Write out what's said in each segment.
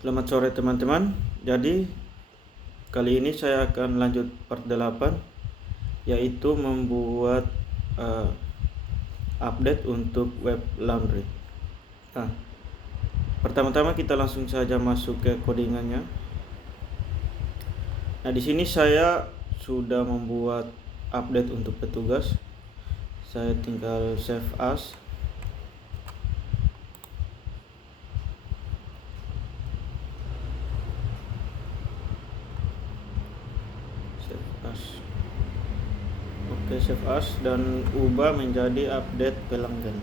Selamat sore teman-teman. Jadi kali ini saya akan lanjut part 8, yaitu membuat update untuk web laundry. Nah, pertama-tama kita langsung saja masuk ke codingannya. Nah, di sini saya sudah membuat update untuk petugas. Saya tinggal save as. Oke, save as dan ubah menjadi update pelanggan.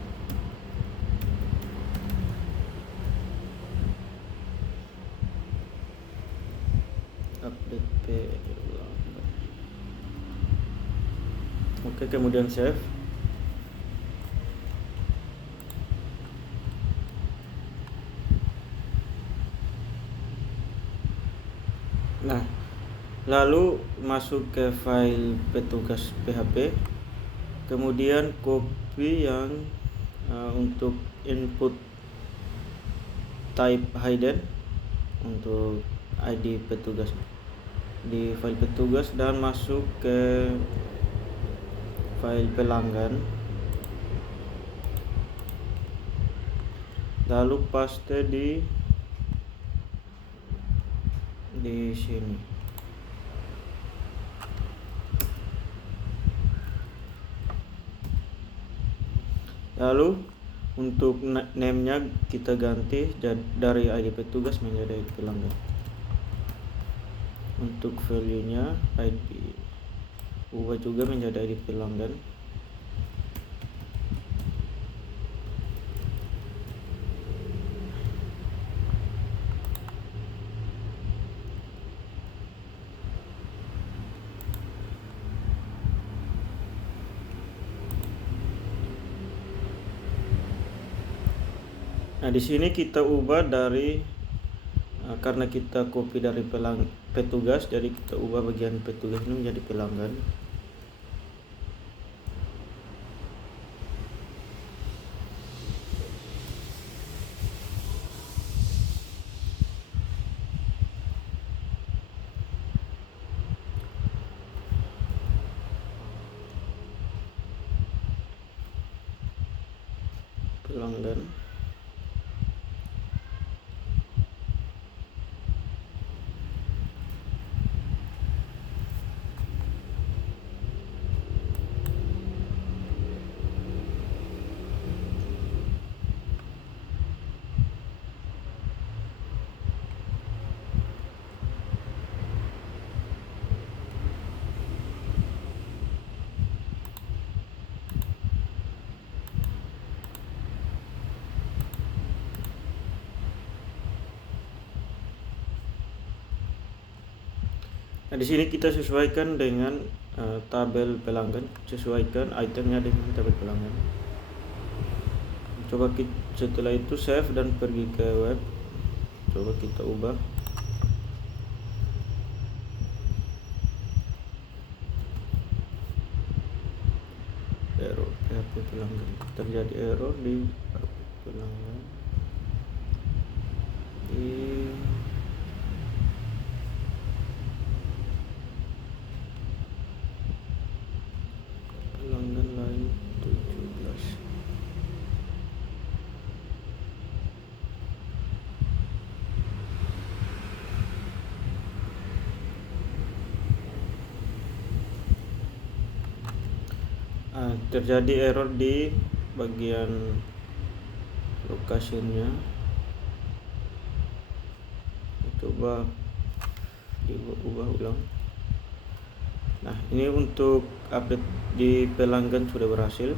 Update pelanggan. Oke, kemudian save. Nah, lalu masuk ke file petugas PHP, kemudian copy yang untuk input type hidden untuk ID petugas di file petugas, dan masuk ke file pelanggan, lalu paste di sini. Lalu untuk name-nya kita ganti dari ID petugas menjadi ID pelanggan. Untuk value-nya ID ubah juga menjadi ID pelanggan. Nah, di sini kita ubah dari karena kita copy dari petugas, jadi kita ubah bagian petugas ini menjadi pelanggan. Pelanggan. Nah, di sini kita sesuaikan dengan tabel pelanggan, sesuaikan itemnya dengan tabel pelanggan. Coba setelah itu save dan pergi ke web. Coba kita ubah. Error PHP pelanggan, terjadi error di pelanggan di pelanggan lain 17. Terjadi error di bagian lokasinya. Coba diubah ulang. Nah, ini untuk update di pelanggan sudah berhasil.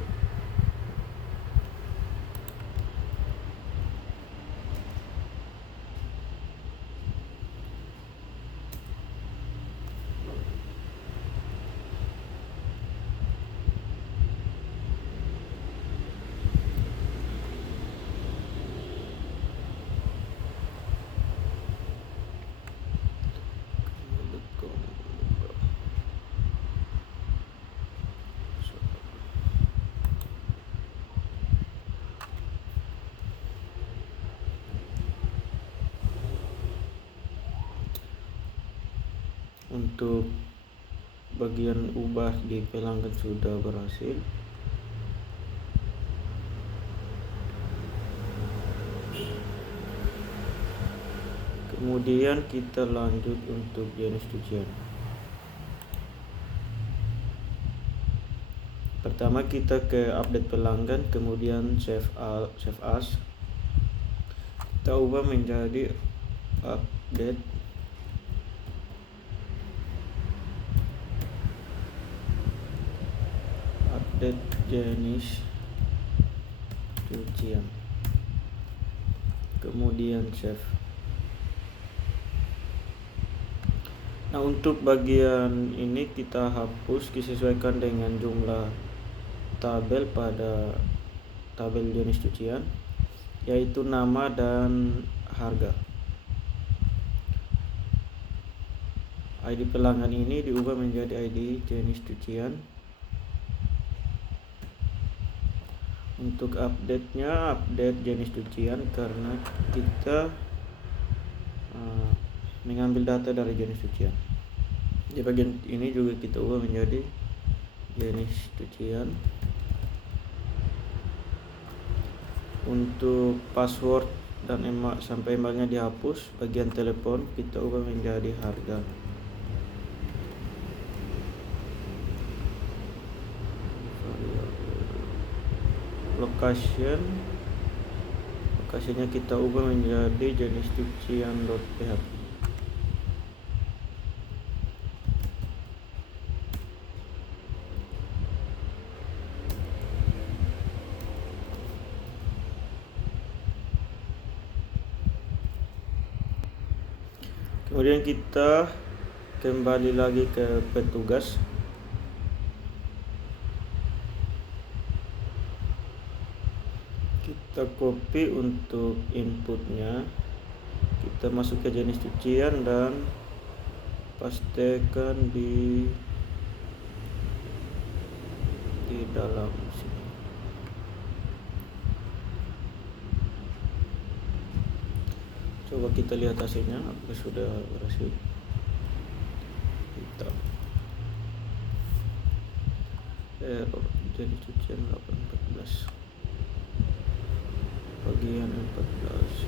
Untuk bagian ubah di pelanggan sudah berhasil. Kemudian kita lanjut untuk jenis cucian. Pertama kita ke update pelanggan, kemudian save as. Kita ubah menjadi update jenis cucian, kemudian save. Nah, untuk bagian ini kita hapus, disesuaikan dengan jumlah tabel pada tabel jenis cucian, yaitu nama dan harga. ID pelanggan ini diubah menjadi ID jenis cucian. Untuk update-nya, update jenis cucian karena kita mengambil data dari jenis cucian. Di bagian ini juga kita ubah menjadi jenis cucian. Untuk password dan sampai emailnya dihapus. Bagian telepon kita ubah menjadi harga. Lokasinya kita ubah menjadi jenis cucian.php. Kemudian kita kembali lagi ke petugas. Kita copy untuk inputnya, kita masuk ke jenis cucian dan pastekan di dalam sini. Coba kita lihat hasilnya, apakah sudah berhasil. Kita error jenis cucian 814 bagian 14.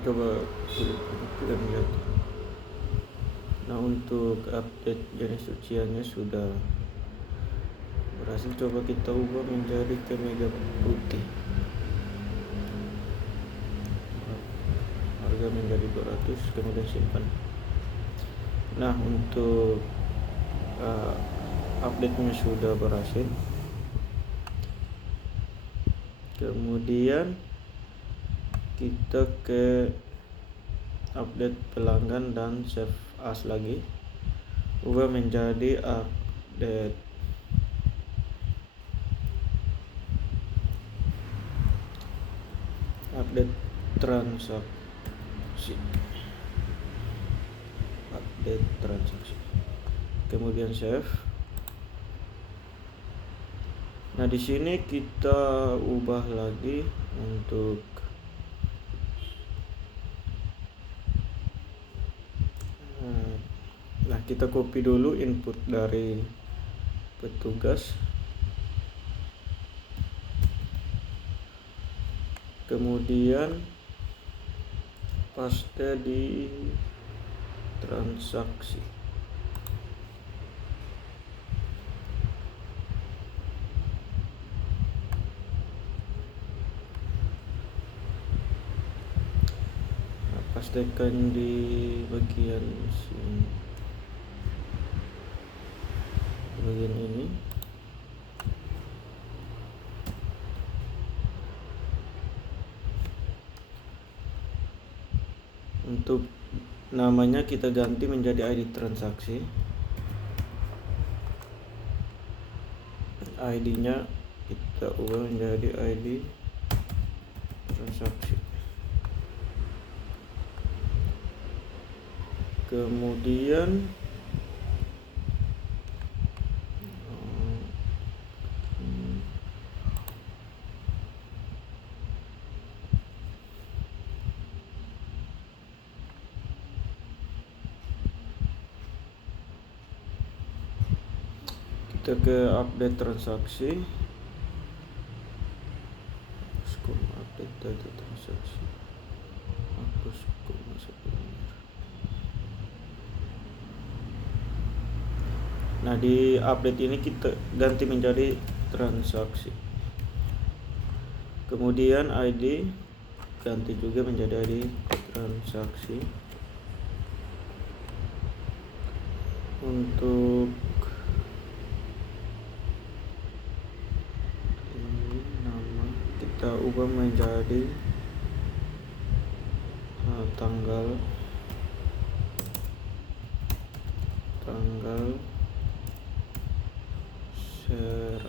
Coba kita lihat. Nah, untuk update jenis cuciannya sudah berhasil. Coba kita ubah menjadi kemeja putih, harga menjadi 200, kemudian simpan. Nah, untuk update-nya sudah berhasil. Kemudian kita ke update pelanggan dan save as lagi, ubah menjadi update transaksi, kemudian save. Nah, di sini kita ubah lagi untuk kita copy dulu input dari petugas, kemudian paste di transaksi. Pastekan di bagian sini, bagian ini. Untuk namanya kita ganti menjadi ID transaksi. ID-nya kita ubah menjadi ID transaksi. Kemudian kita ke update transaksi, update data transaksi, hapus masuk. Nah, di update ini kita ganti menjadi transaksi. Kemudian ID ganti juga menjadi ID transaksi. Untuk ini nama kita ubah menjadi tanggal share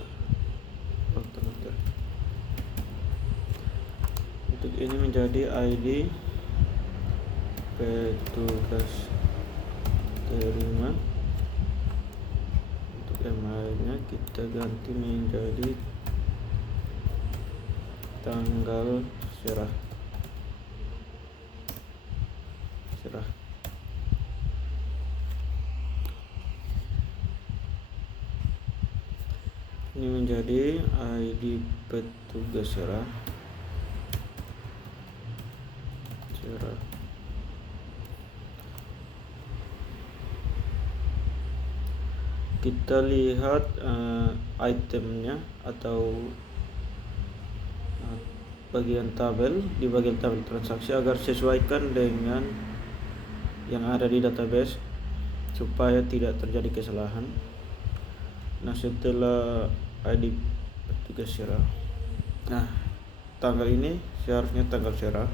alternatif. Untuk ini menjadi ID petugas terima. Untuk yang lainnya kita ganti menjadi tanggal serah. Ini menjadi ID petugas serah. Kita lihat itemnya atau bagian tabel, di bagian tabel transaksi agar sesuaikan dengan yang ada di database supaya tidak terjadi kesalahan. Nah, setelah ID petugas serah, nah tanggal ini seharusnya tanggal serah.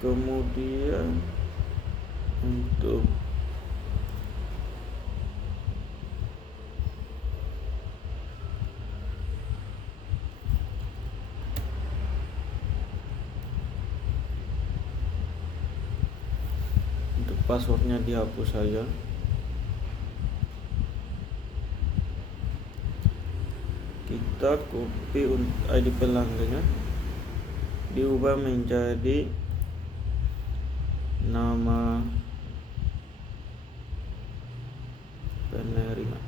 Kemudian untuk passwordnya dihapus saja. Kita copy ID pelanggannya, diubah menjadi nama penerima.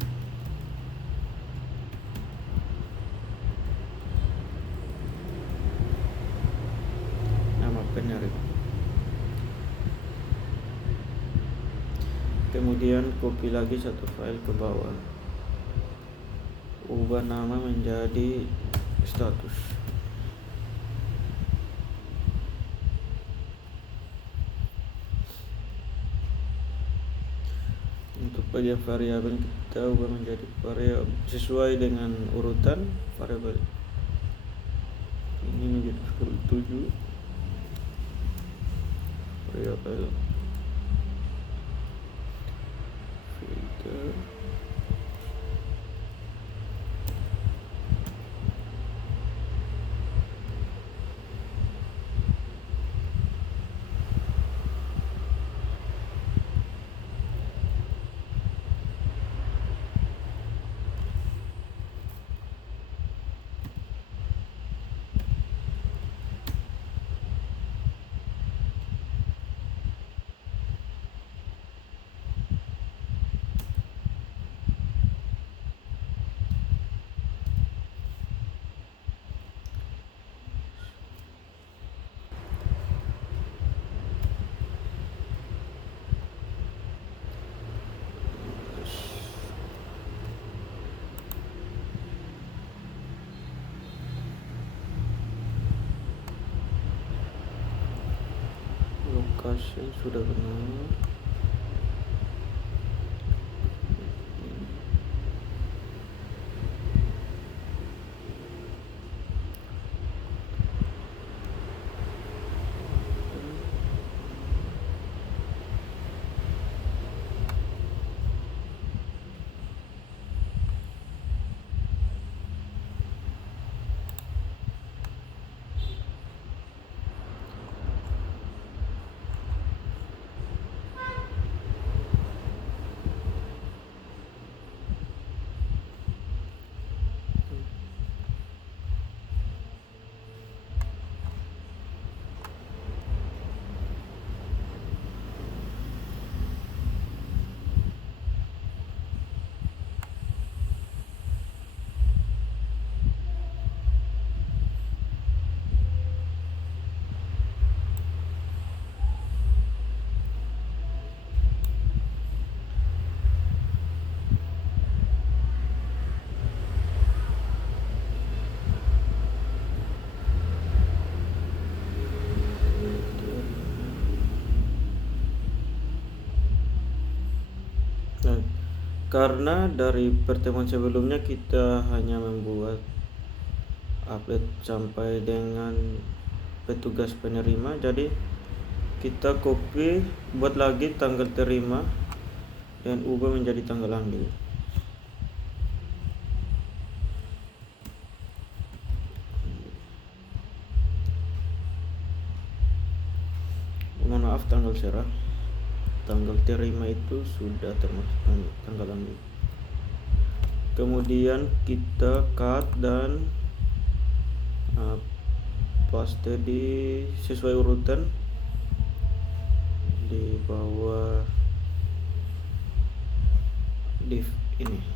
Kemudian copy lagi satu file ke bawah, ubah nama menjadi status. Untuk bagian variabel kita ubah menjadi variabel sesuai dengan urutan variabel. Ini menjadi 7 variabel filter. Lokasi sudah benar. Karena dari pertemuan sebelumnya kita hanya membuat update sampai dengan petugas penerima, jadi kita copy, buat lagi tanggal terima dan ubah menjadi tanggal ambil. Mohon maaf, tanggal serah, tanggal terima itu sudah termasuk tanggal ambil. Kemudian kita cut dan paste di sesuai urutan di bawah div ini.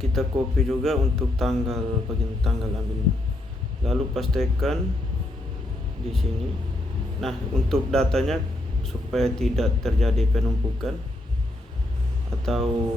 Kita copy juga untuk tanggal, bagian tanggal ambil, lalu pastekan di sini. Nah, untuk datanya supaya tidak terjadi penumpukan atau